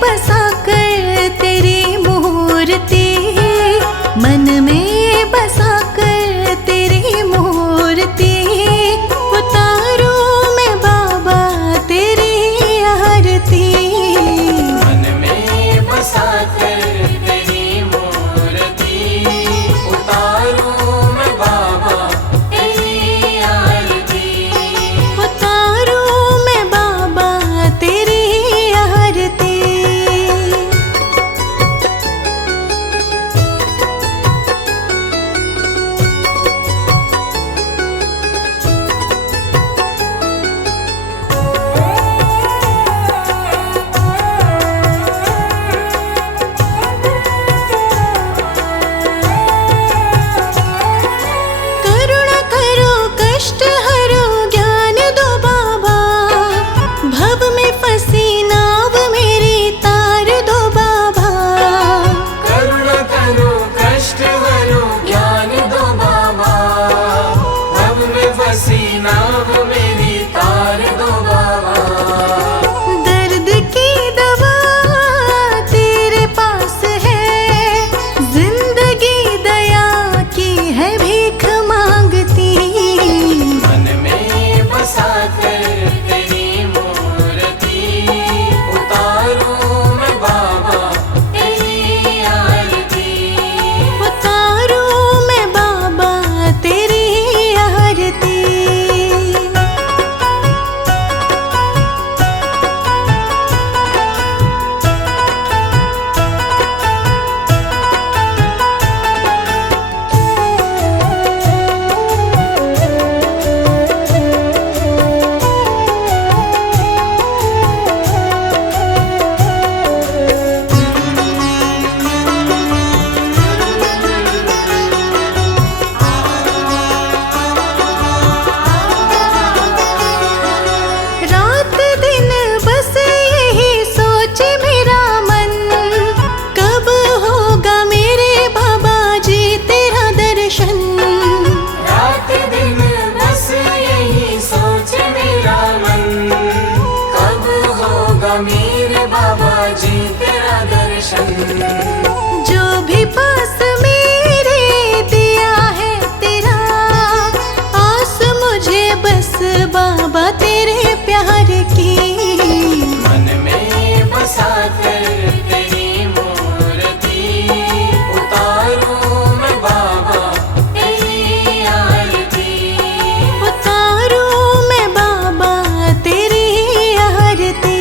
बसा कर तेरी मूर्ति, मन में बसा कर तेरी मूर्ति, उतारूं मैं बाबा तेरी आरती। मन में बसा कर तेरी मूर्ति, उतारूं मैं बाबा तेरी आरती। उतारूं मैं बाबा तेरी आरती। करुणा करो कष्ट हरो ज्ञान दो बाबा, भव में फंसी नाव मेरी तार दो बाबा। करुणा करो कष्ट हरो ज्ञान दो बाबा, भव में फंसी नाव मेरी तार दो बाबा। दर्द की दवा तेरे पास है, जिंदगी दया की है भीख मांगती। मन में बसा कर तेरी मूर्ति, उतारूं मैं बाबा तेरी आरती। उतारूं मैं बाबा तेरी आरती। रात दिन बस यही सोचे मेरा मन, कब होगा मेरे बाबा जी तेरा दर्शन। रात दिन बस यही सोच मेरा मन, कब होगा मेरे बाबा जी तेरा दर्शन। जो भी पास मेरे दिया है तेरा, आस मुझे बस बाबा तेरे प्यार की। मन में बसा कर तेरी मूर्ति, उतारूं मैं बाबा तेरी आरती। उतारूं मैं बाबा तेरी आरती।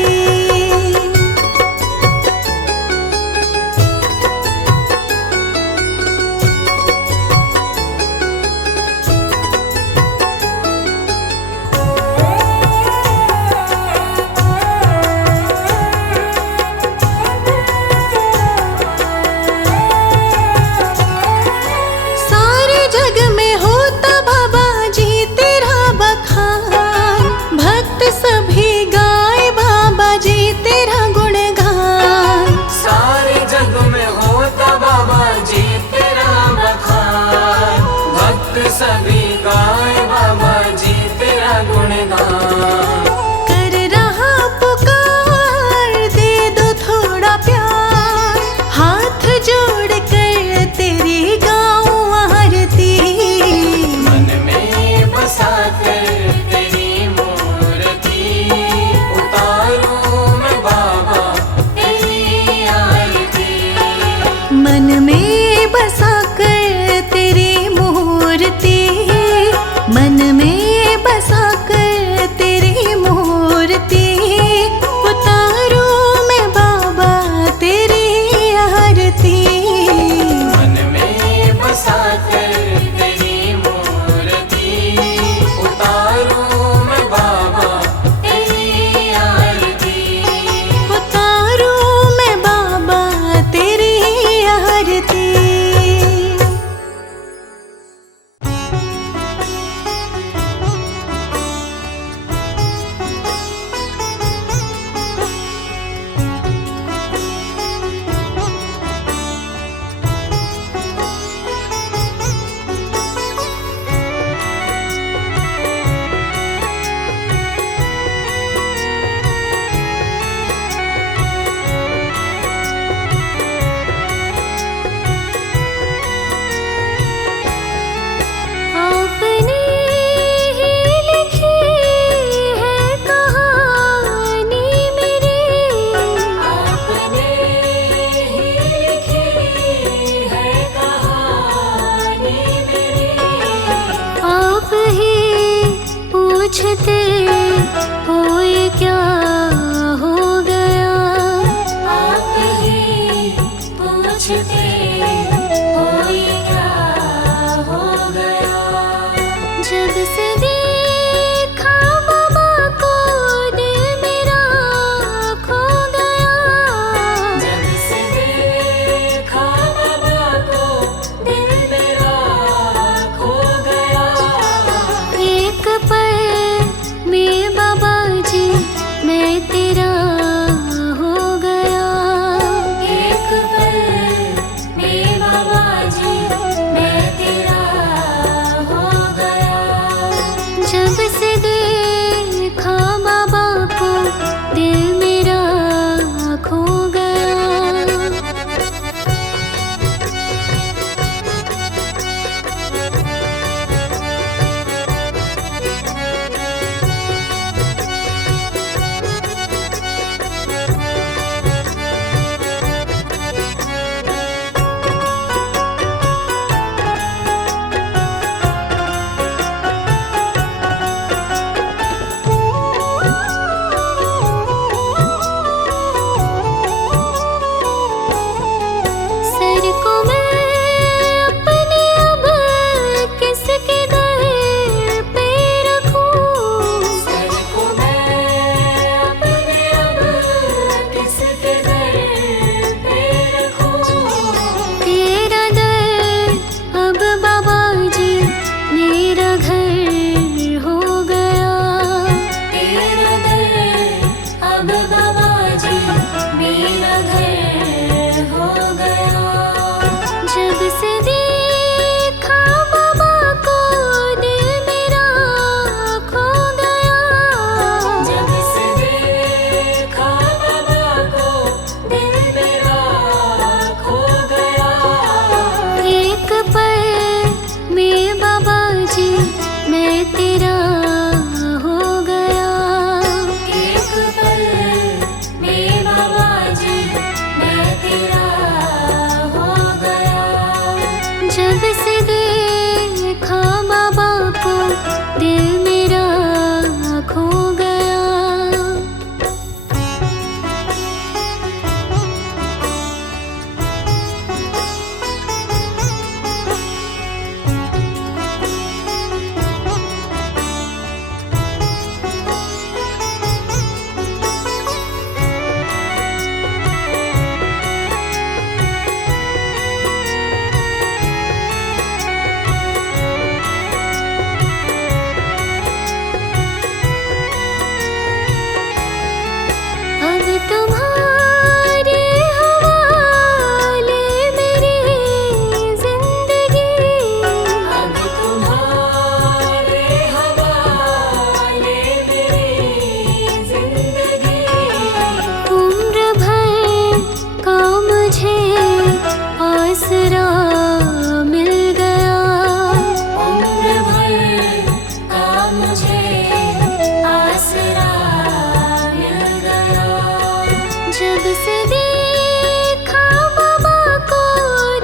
से देखा बाबा को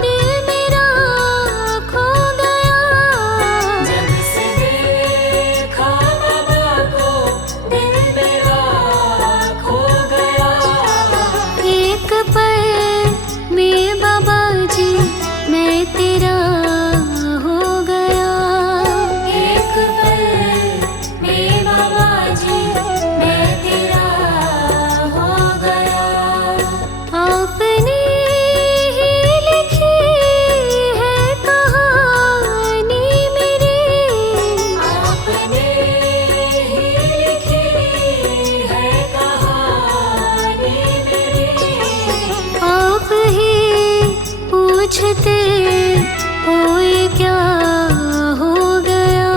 दिल मेरा खो गया। जब से देखा बाबा को दिल मेरा खो गया। एक पल में बाबा जी मैं तेरा हो गया। एक पल में बाबा जी मैं तेरा हो गया। आपने ही लिखी है कहानी मेरी। आपने ही लिखी है कहानी मेरी। आप ही पूछते हो ये क्या हो गया।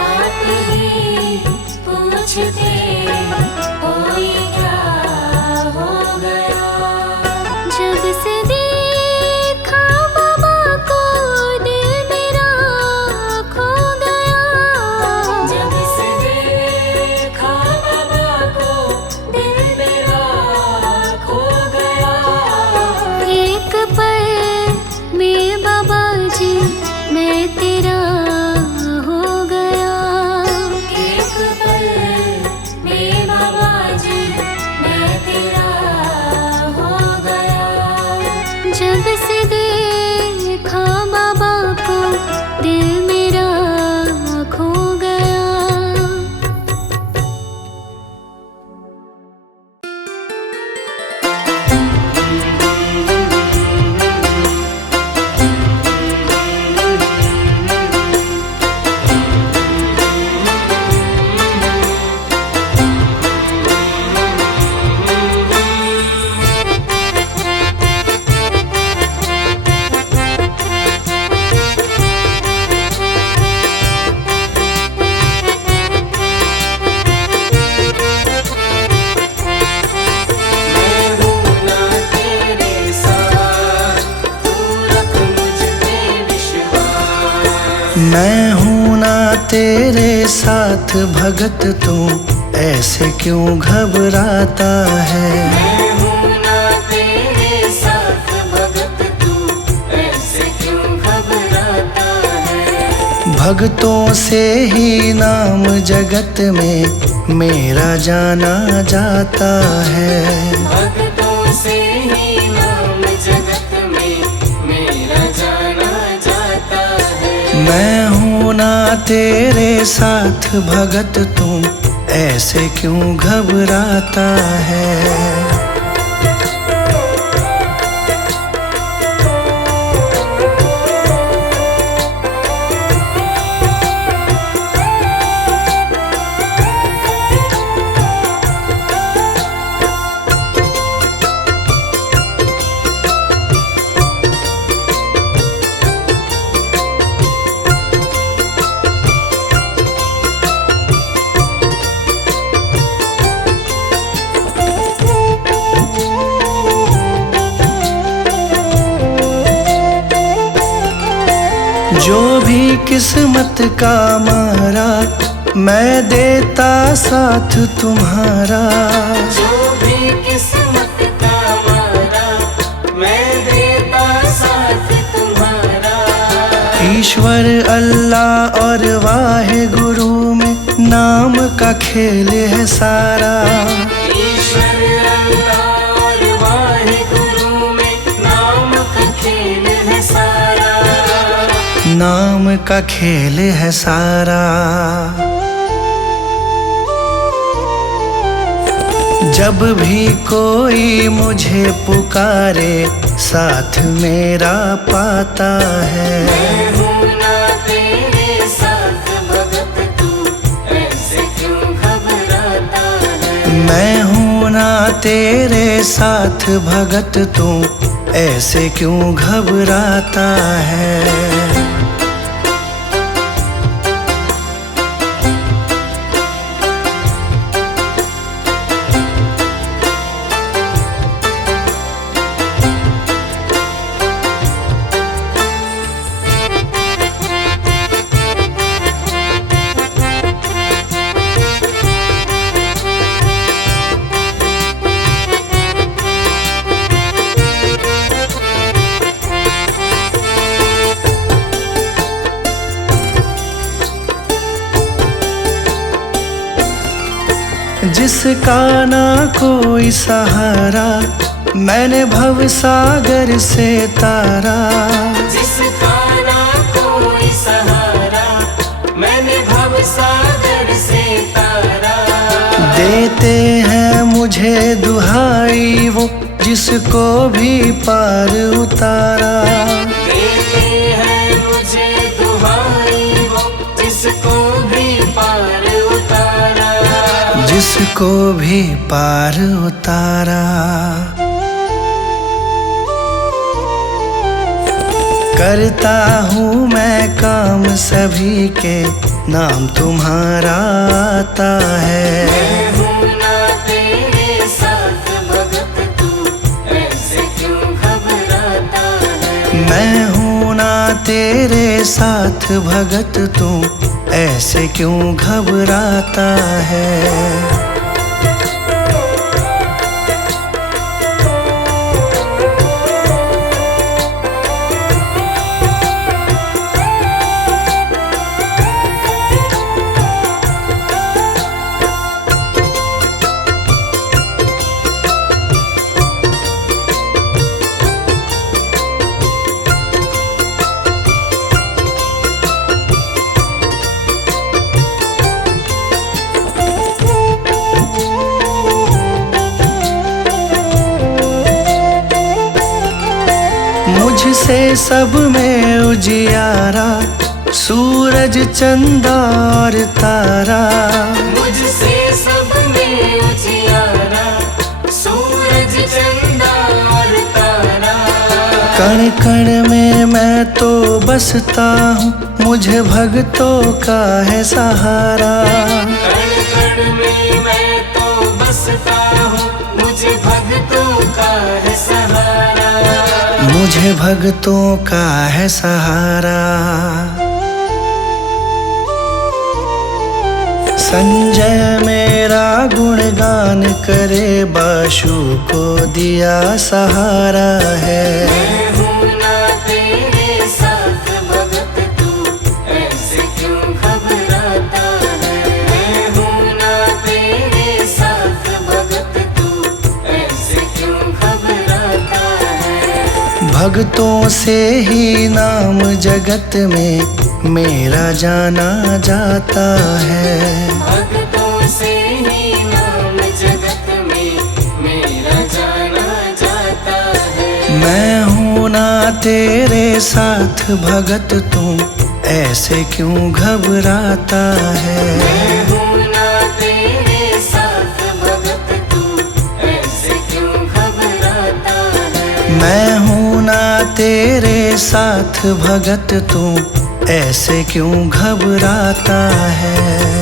आप ही पूछते हो ये क्या हो गया। जब से देखा बाबा को दिल मेरा खो गया। जब से देखा बाबा को दिल मेरा खो गया। एक पल में बाबा जी मैं तेरा हो गया। एक पल में बाबा जी मैं तेरा हो गया। जब से देखा बाबा को दिल मेरा खो गया। मैं हूँ ना तेरे साथ, तू रख मुझ पे विश्वास। मैं हूँ ना तेरे साथ भगत, तू ऐसे क्यों घबराता है। मैं हूँ ना तेरे साथ भगत, तू ऐसे क्यों घबराता है। भक्तों से ही नाम जगत में मेरा जाना जाता है। भक्तों से ही नाम जगत में मेरा जाना जाता है। मैं हूँ ना तेरे साथ भगत, तू ऐसे क्यों घबराता है। जो भी किस्मत का मारा मैं देता साथ तुम्हारा। जो भी किस्मत का मारा मैं देता साथ तुम्हारा। ईश्वर अल्लाह और वाहे गुरु में नाम का खेल है सारा। ईश्वर अल्लाह और वाहिगुरु में नाम का खेल है सारा। नाम का खेल है सारा। जब भी कोई मुझे पुकारे साथ मेरा पाता है। मैं हूँ ना तेरे साथ भगत, तू ऐसे क्यों घबराता है। मैं हूँ ना तेरे साथ भगत, तू ऐसे क्यों घबराता है। जिसका ना कोई सहारा मैंने भव सागर से तारा। जिसका ना कोई सहारा मैंने भव सागर से तारा। देते हैं मुझे दुहाई वो जिसको भी पार उतारा। देते हैं मुझे दुहाई वो जिसको भी पार उतारा। जिसको भी पार उतारा। करता हूँ मैं काम सभी के नाम तुम्हारा आता है। मैं हूँ ना तेरे साथ भगत तू ऐसे क्यों घबराता है। मैं हूँ ना तेरे साथ भगत तू ऐसे क्यों घबराता है। मुझसे सब में उजियारा सूरज चंदा और तारा। मुझसे सब में उजियारा सूरज चंदा और तारा। कण कण में मैं तो बसता हूँ मुझे भक्तों का है सहारा। कण कण में मैं तो बसता हूँ मुझे भक्तों का है सहारा। मुझे भक्तों का है सहारा। संजय मेरा गुणगान करे बाशु को दिया सहारा है। मैं हूँ ना तेरे साथ भगत तू ऐसे क्यों घबराता है। मैं हूँ ना तेरे साथ भगत तू ऐसे क्यों घबराता है। भक्तों से ही नाम जगत में मेरा जाना जाता है। भक्तों से ही नाम जगत में मेरा जाना जाता है। मैं हूँ ना तेरे साथ भगत तू ऐसे क्यों घबराता है। मैं हूँ ना तेरे साथ भगत तू ऐसे क्यों घबराता है। मैं हूँ ना तेरे साथ भगत तू ऐसे क्यों घबराता है।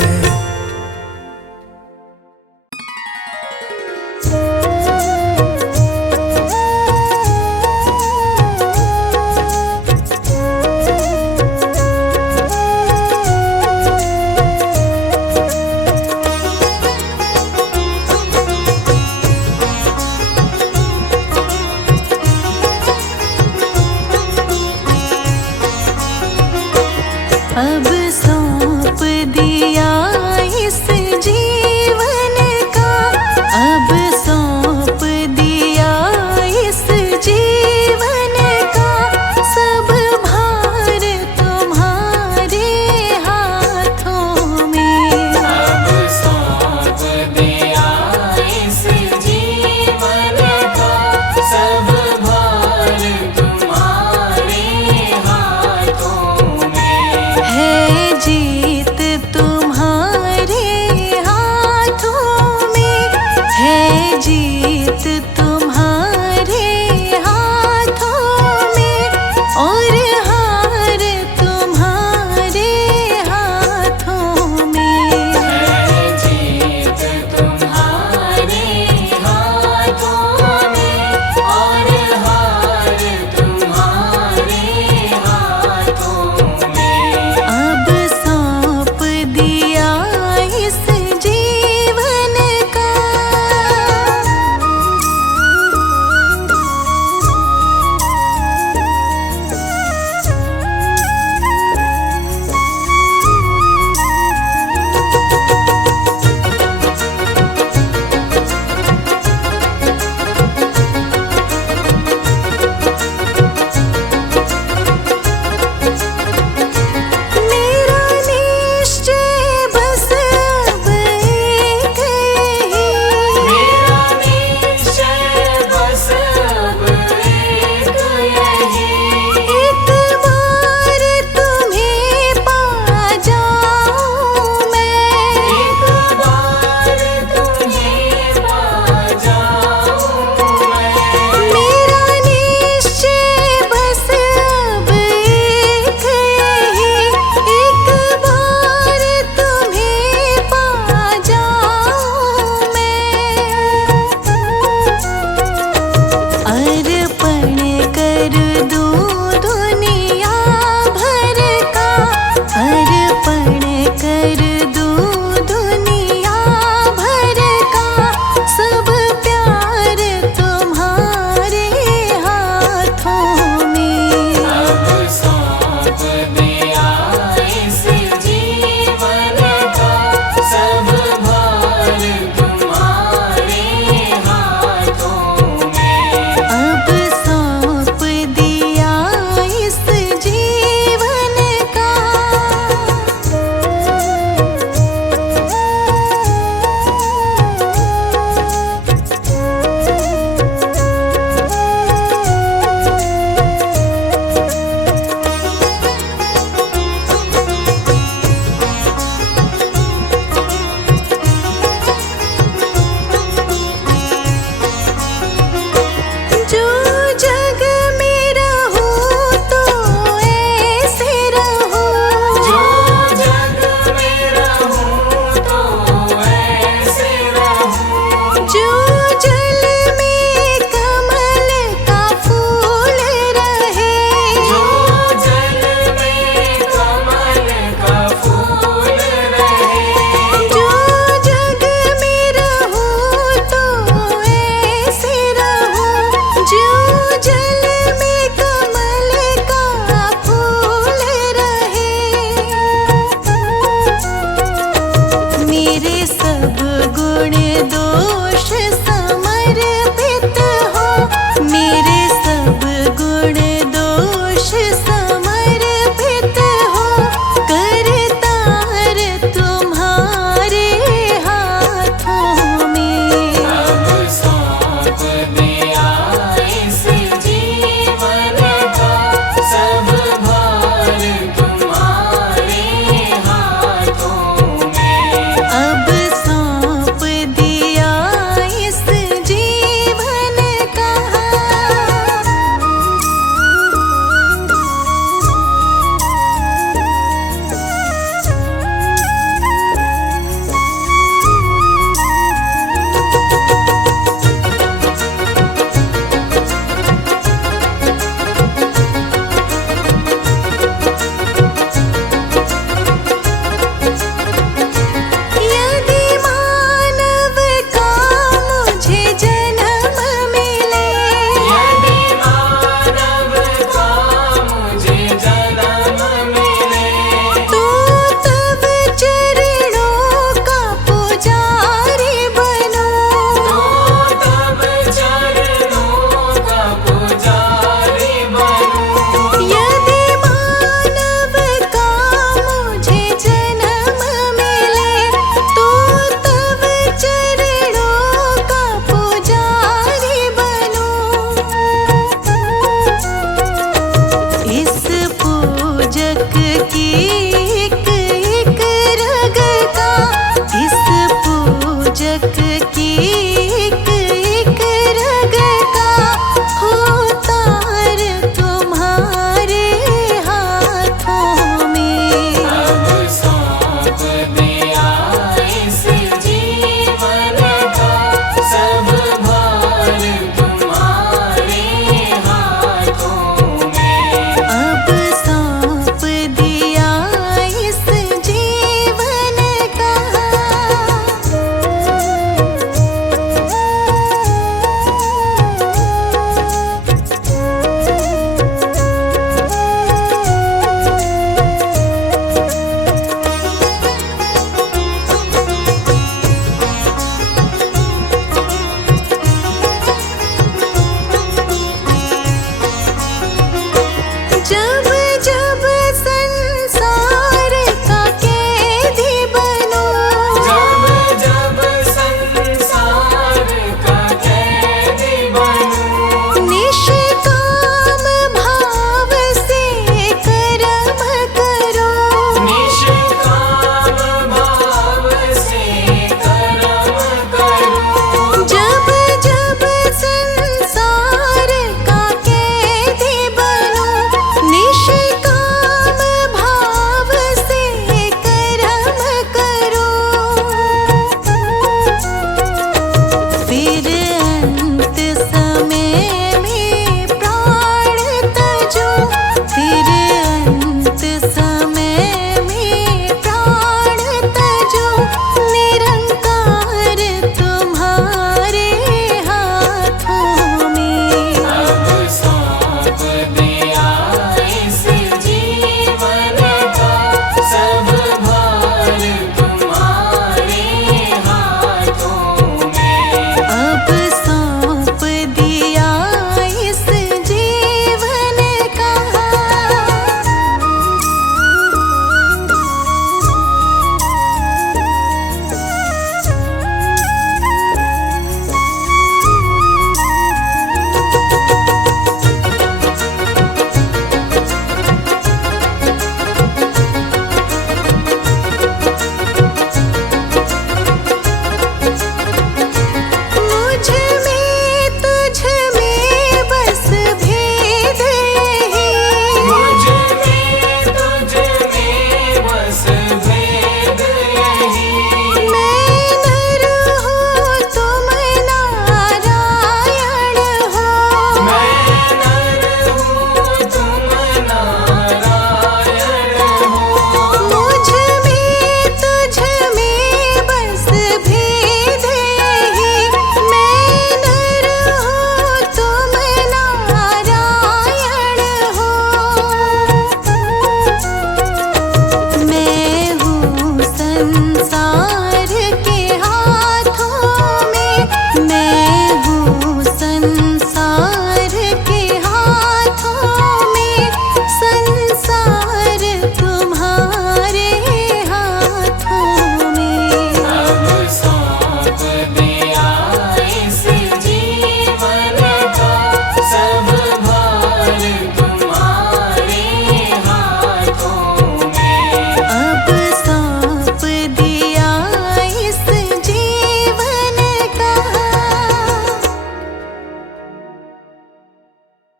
अब